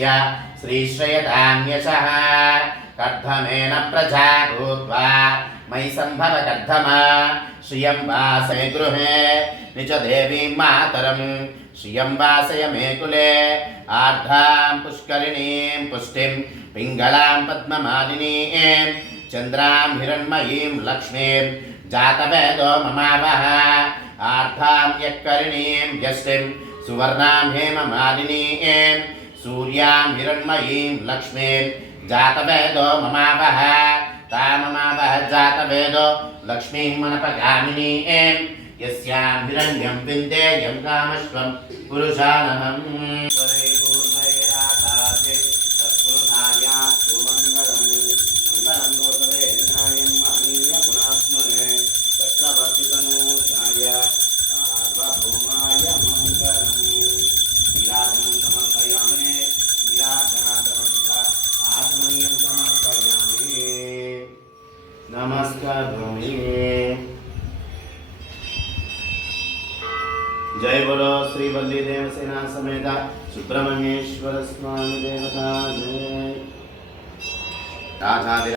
श्रीश्रयतान्यशः कर्धमेन प्रजा भूत्वा मयि सम्भव कर्धमा श्रियं वासय गृहे निज देवीं मातरं श्रियं वासय मे कुले आर्धां पुष्करिणीं पुष्टिं पिङ्गलां पद्ममालिनीं चन्द्रां हिरण्मयीं लक्ष्मीं जातवेदो ममावः आर्धां यक्करिणीं यष्टिं सुवर्णां हेममालिनीं सूर्यां हिरण्मयीं लक्ष्मीं जातवेदो ममावः ताममावः जातवेदो लक्ष्मीं मनपगामिनीं यस्यां हिरण्यं विन्देयं कामश्वं पुरुषानहम् नमस्कारामि। जय बोलो श्री वल्ली देवसेना समेत सुब्रह्मण्येश्वर स्वामी देवता जय।